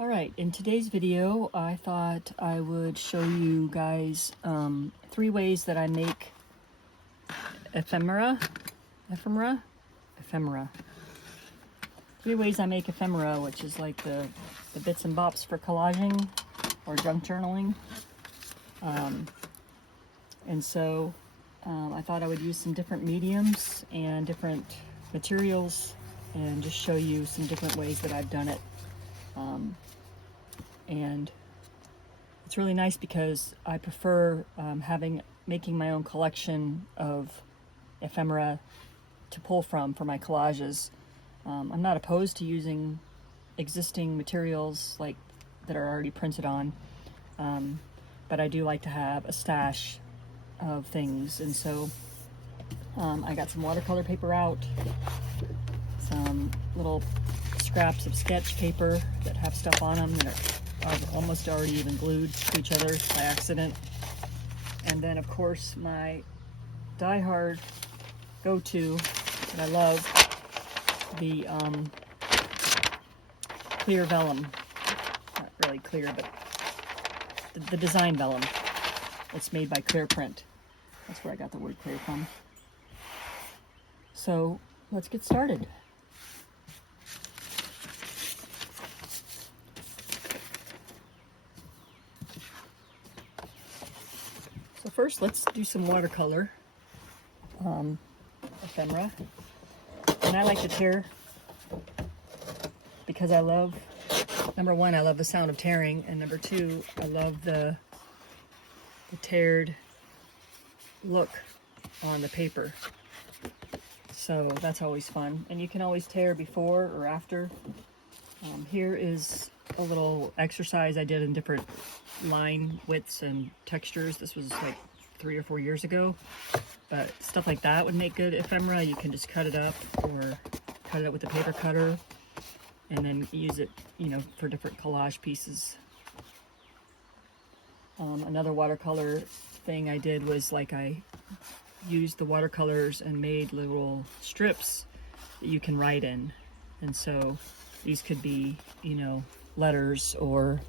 Alright, in today's video I thought I would show you guys 3 ways that I make ephemera. 3 ways I make ephemera, which is like the bits and bops for collaging or junk journaling. And so I thought I would use some different mediums and different materials and just show you some different ways that I've done it. And it's really nice because I prefer making my own collection of ephemera to pull from for my collages. I'm not opposed to using existing materials like that are already printed on, but I do like to have a stash of things. And so I got some watercolor paper out, some little scraps of sketch paper that have stuff on them that are almost already even glued to each other by accident. And then of course my die-hard go-to that I love, the clear vellum. Not really clear, but the Design Vellum. It's made by Print. That's where I got the word clear from. So let's get started. So first, let's do some watercolor ephemera. And I like to tear because I love, number one, I love the sound of tearing, and number two, I love the teared look on the paper. So that's always fun. And you can always tear before or after. Here is a little exercise I did in different line widths and textures. This was like 3 or 4 years ago, but stuff like that would make good ephemera. You can just cut it up or cut it up with a paper cutter and then use it, for different collage pieces. Another watercolor thing I did was I used the watercolors and made little strips that you can write in. And so these could be, letters or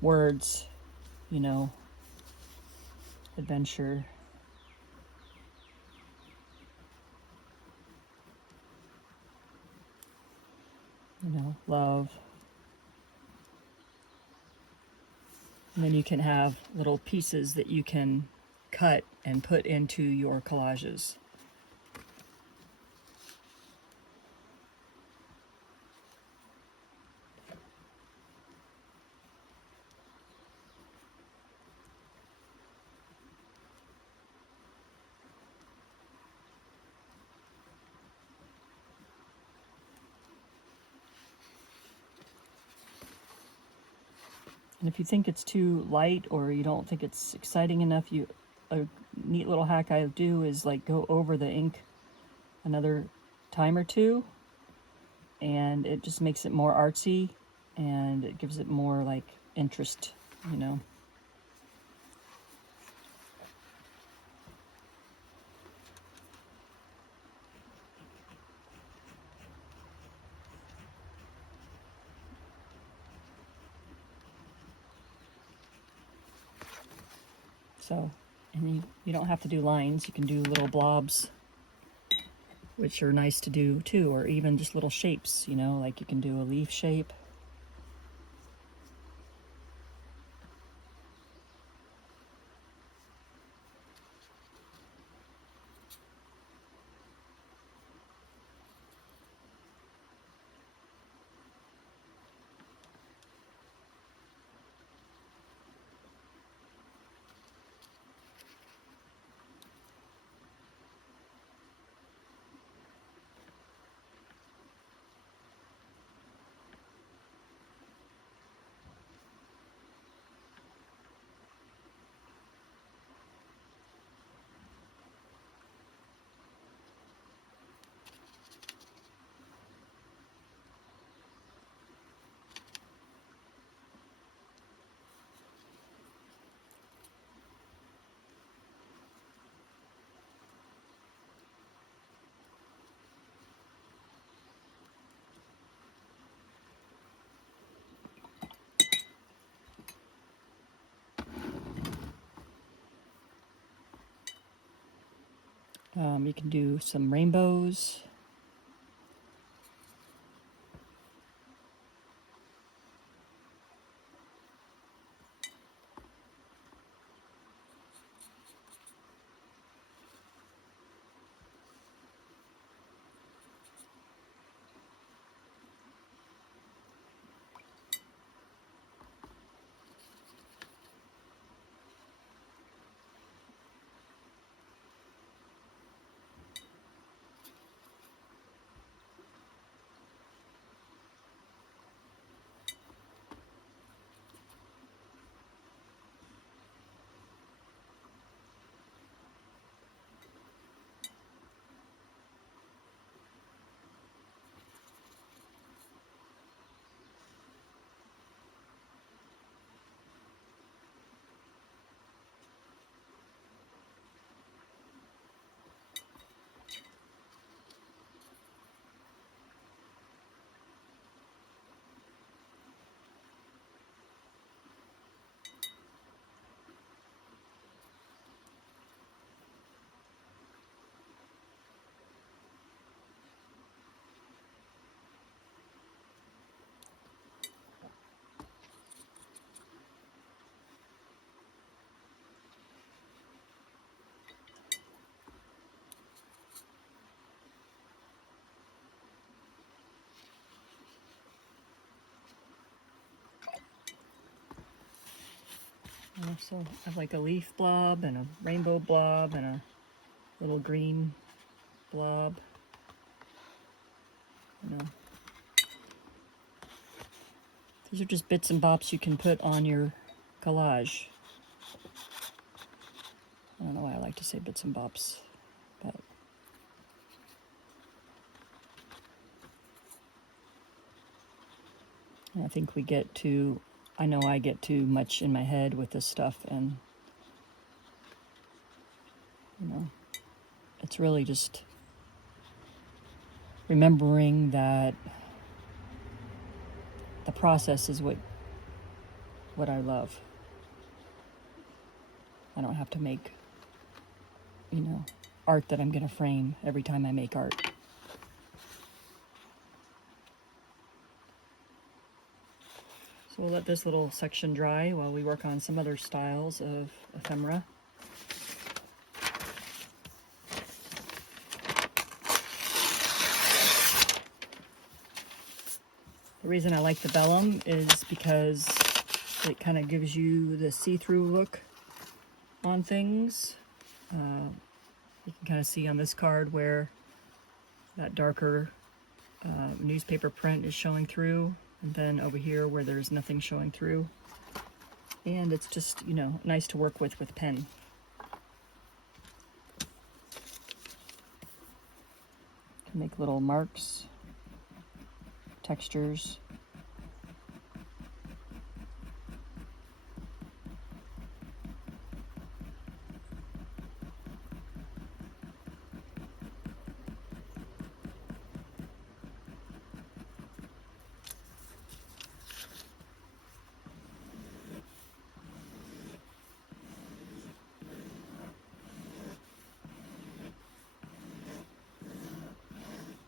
words, adventure. Love. And then you can have little pieces that you can cut and put into your collages. And if you think it's too light or you don't think it's exciting enough, a neat little hack I do is go over the ink another time or two, and it just makes it more artsy and it gives it more interest, So, and you don't have to do lines, you can do little blobs, which are nice to do too, or even just little shapes, you can do a leaf shape. You can do some rainbows. I also have like a leaf blob and a rainbow blob and a little green blob. You know, these are just bits and bobs you can put on your collage. I don't know why I like to say bits and bobs, but I think we get too, I know I get too much in my head with this stuff, and you know, it's really just remembering that the process is what I love. I don't have to make, you know, art that I'm going to frame every time I make art. So we'll let this little section dry while we work on some other styles of ephemera. The reason I like the vellum is because it kind of gives you the see-through look on things. You can kind of see on this card where that darker newspaper print is showing through, and then over here where there's nothing showing through. And it's just, you know, nice to work with pen. Can make little marks, textures.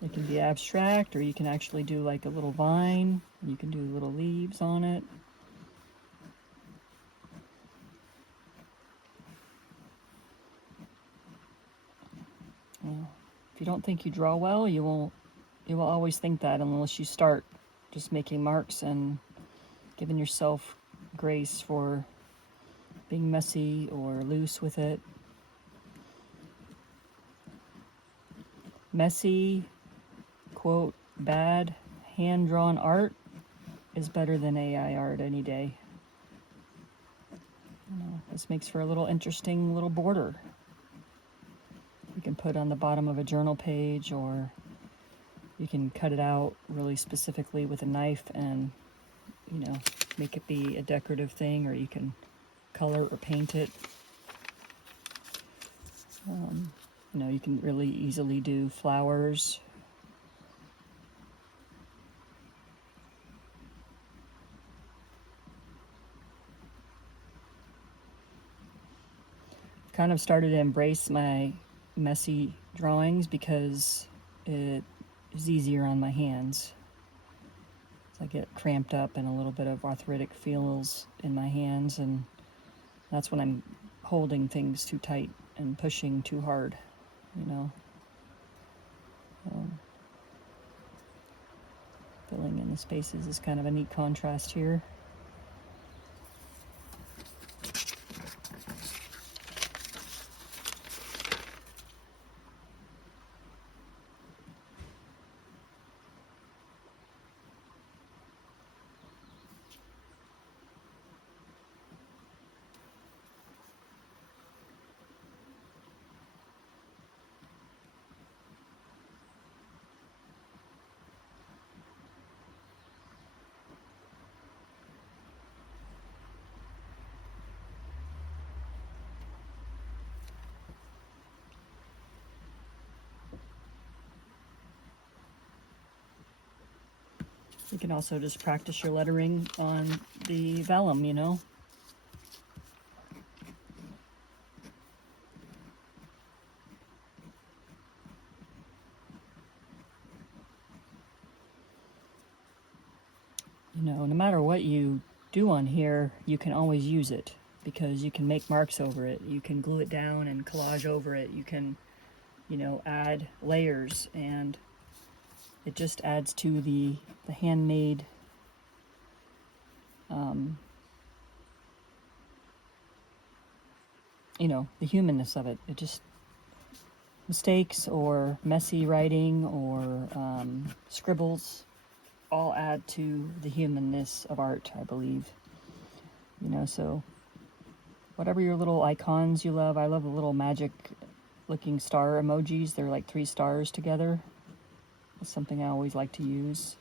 It can be abstract, or you can actually do like a little vine. You can do little leaves on it. Well, if you don't think you draw well, you will always think that unless you start just making marks and giving yourself grace for being messy or loose with it. Messy, quote, bad hand-drawn art is better than AI art any day. You know, this makes for a little interesting little border. You can put on the bottom of a journal page, or you can cut it out really specifically with a knife and, you know, make it be a decorative thing, or you can color or paint it. You know, you can really easily do flowers. I've kind of started to embrace my messy drawings because it is easier on my hands. I get cramped up and a little bit of arthritic feels in my hands, and that's when I'm holding things too tight and pushing too hard, you know. Filling in the spaces is kind of a neat contrast here. You can also just practice your lettering on the vellum, you know. No matter what you do on here, you can always use it because you can make marks over it. You can glue it down and collage over it. You can, add layers, and it just adds to the handmade the humanness of it. It just, mistakes or messy writing or scribbles all add to the humanness of art, I believe. So whatever your little icons you love, I love the little magic looking star emojis. They're like 3 stars together. It's something I always like to use.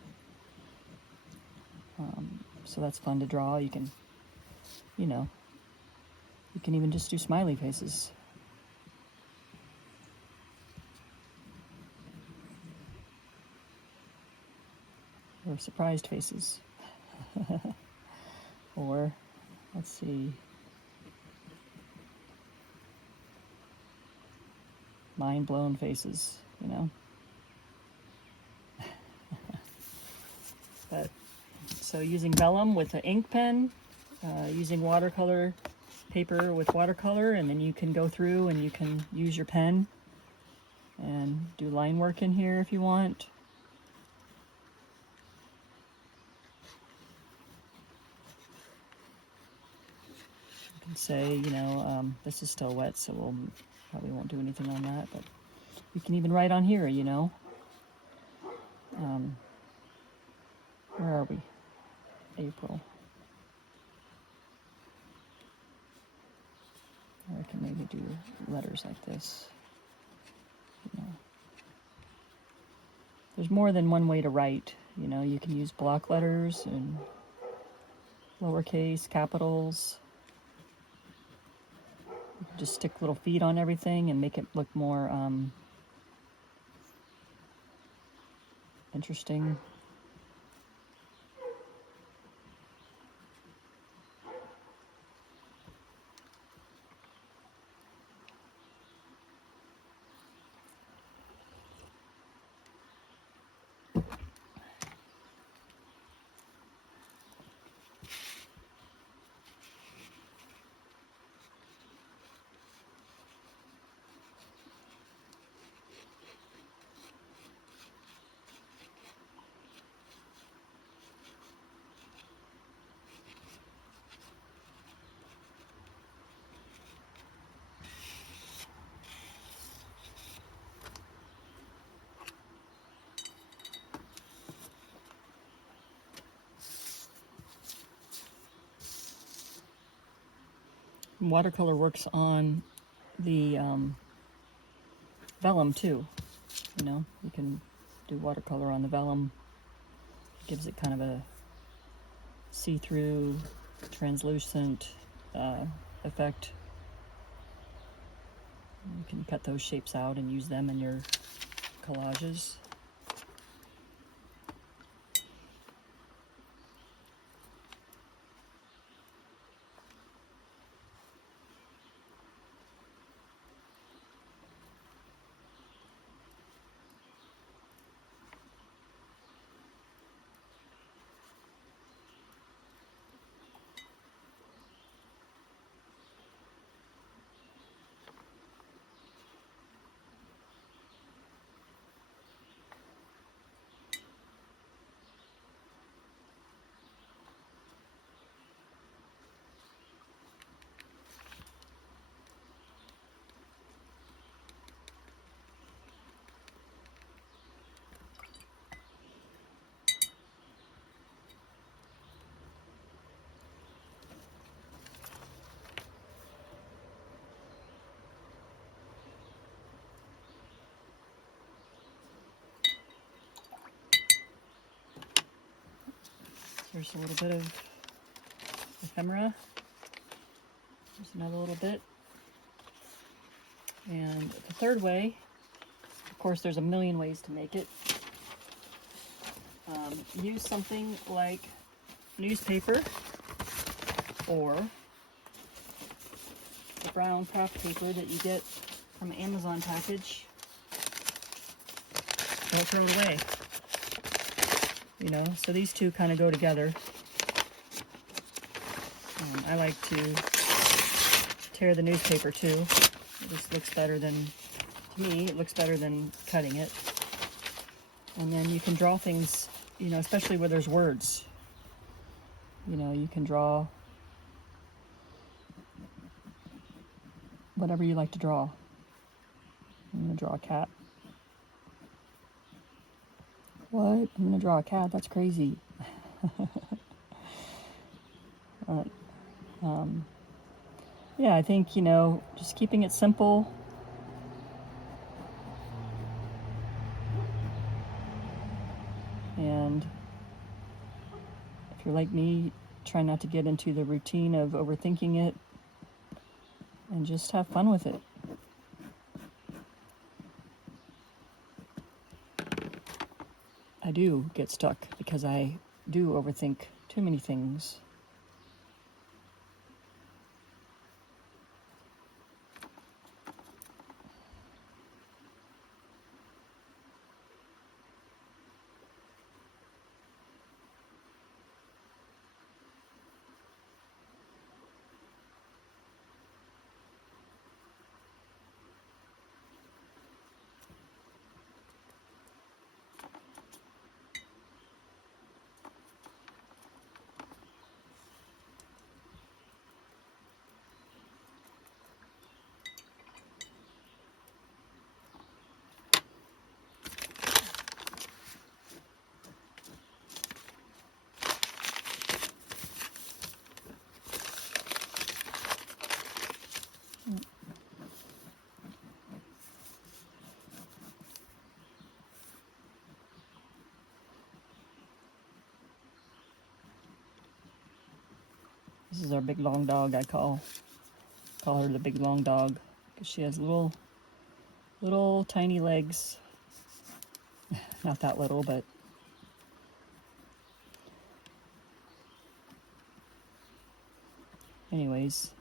So that's fun to draw. You can, you can even just do smiley faces. Or surprised faces. Or, let's see, mind blown faces, But, so using vellum with an ink pen, using watercolor paper with watercolor, and then you can go through and you can use your pen and do line work in here if you want. You can say, this is still wet, so we'll probably won't do anything on that, but you can even write on here, where are we? April. Or I can maybe do letters like this. There's more than one way to write. You can use block letters and lowercase, capitals. You can just stick little feet on everything and make it look more interesting. Watercolor works on the vellum too. You can do watercolor on the vellum. It gives it kind of a see-through, translucent effect. You can cut those shapes out and use them in your collages. There's a little bit of ephemera. There's another little bit. And the third way, of course, there's a million ways to make it. Use something like newspaper or the brown craft paper that you get from an Amazon package. Don't throw it away. You know, so these two kind of go together. I like to tear the newspaper too. It just looks better than, to me, it looks better than cutting it. And then you can draw things, you know, especially where there's words. You know, you can draw whatever you like to draw. I'm going to draw a cat. What? I'm going to draw a cat? That's crazy. Yeah, I think, you know, just keeping it simple. And if you're like me, try not to get into the routine of overthinking it and just have fun with it. I do get stuck because I do overthink too many things. This is our big long dog. I call her the big long dog because she has little tiny legs. Not that little, but anyways.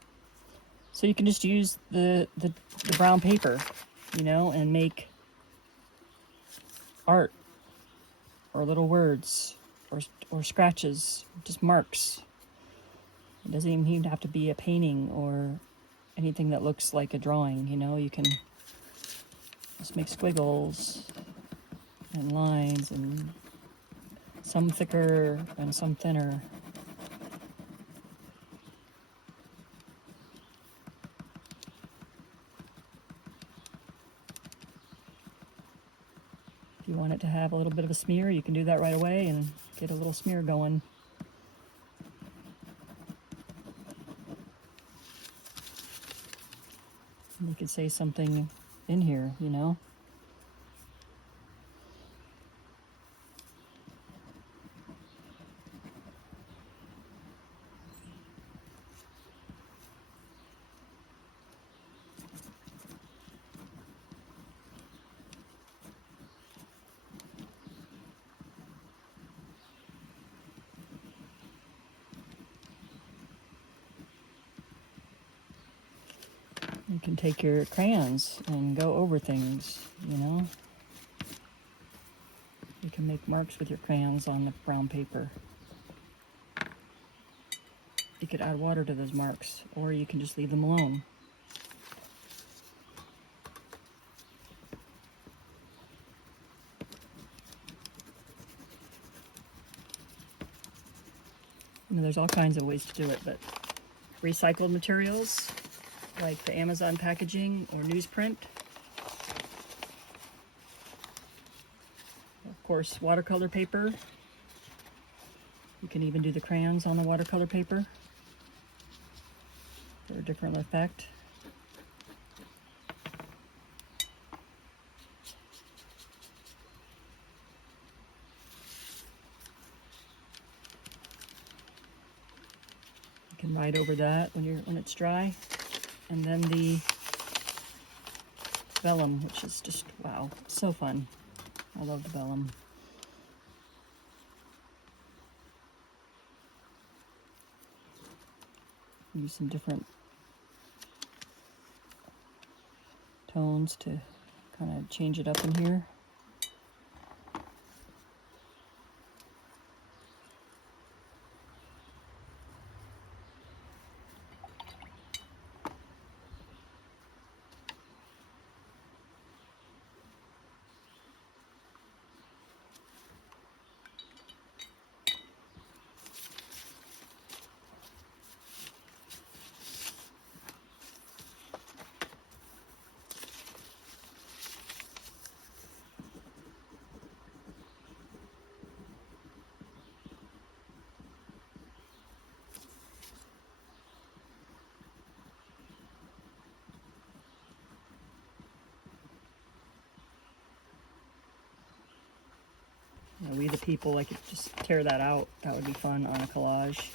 So you can just use the brown paper, you know, and make art or little words or scratches, just marks. It doesn't even have to be a painting or anything that looks like a drawing, you know. You can just make squiggles and lines, and some thicker and some thinner. If you want it to have a little bit of a smear, you can do that right away and get a little smear going. You could say something in here, you know. You can take your crayons and go over things, you know. You can make marks with your crayons on the brown paper. You could add water to those marks, or you can just leave them alone. You know, there's all kinds of ways to do it, but recycled materials like the Amazon packaging or newsprint. Of course, watercolor paper. You can even do the crayons on the watercolor paper for a different effect. can ride over that when it's dry. And then the vellum, which is just, wow, so fun. I love the vellum. Use some different tones to kind of change it up in here. We the People, I could just tear that out. That would be fun on a collage.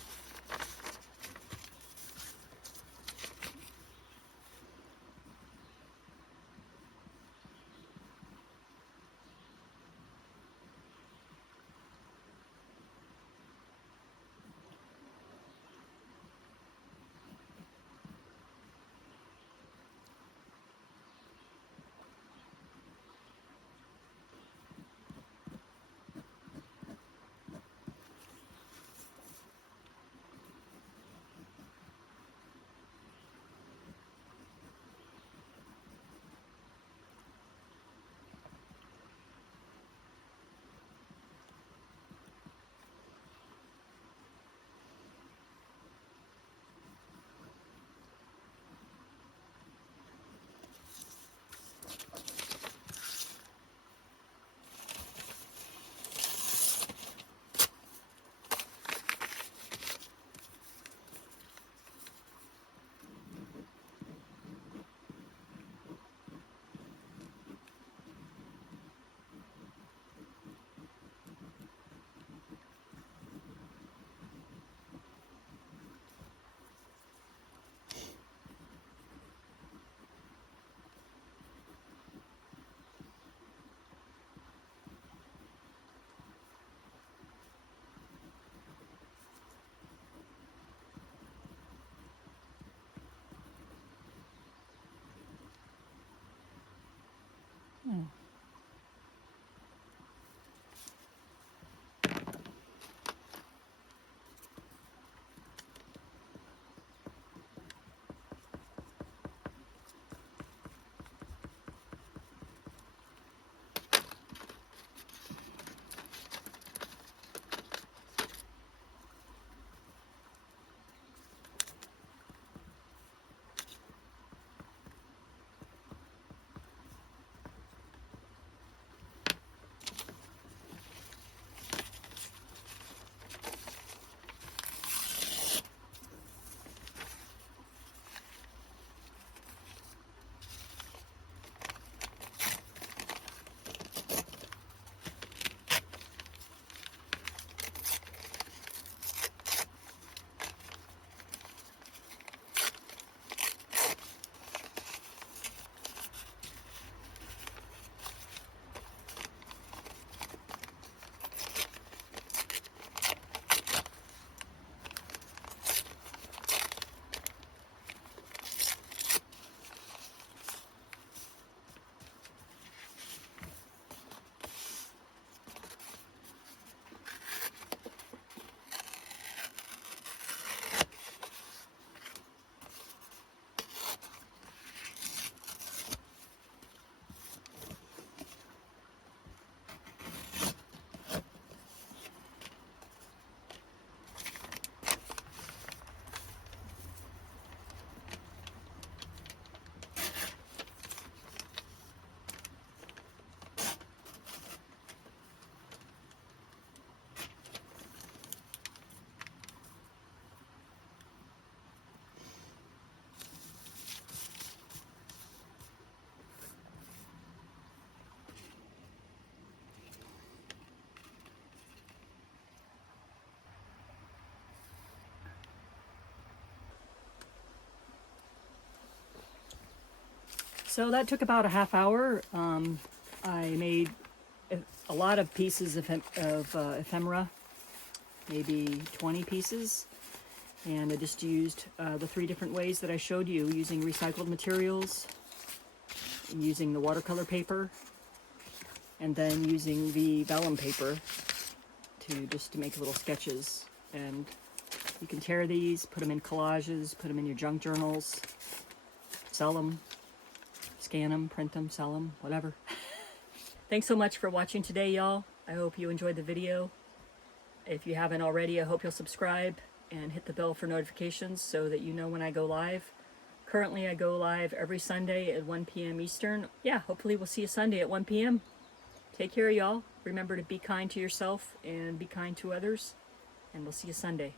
So that took about a half hour. I made a lot of pieces of ephemera, maybe 20 pieces. And I just used the 3 different ways that I showed you, using recycled materials, using the watercolor paper, and then using the vellum paper to make little sketches. And you can tear these, put them in collages, put them in your junk journals, sell them, scan them, print them, sell them, whatever. Thanks so much for watching today, y'all. I hope you enjoyed the video. If you haven't already, I hope you'll subscribe and hit the bell for notifications so that you know when I go live. Currently, I go live every Sunday at 1 p.m. Eastern. Yeah, hopefully we'll see you Sunday at 1 p.m. Take care, y'all. Remember to be kind to yourself and be kind to others. And we'll see you Sunday.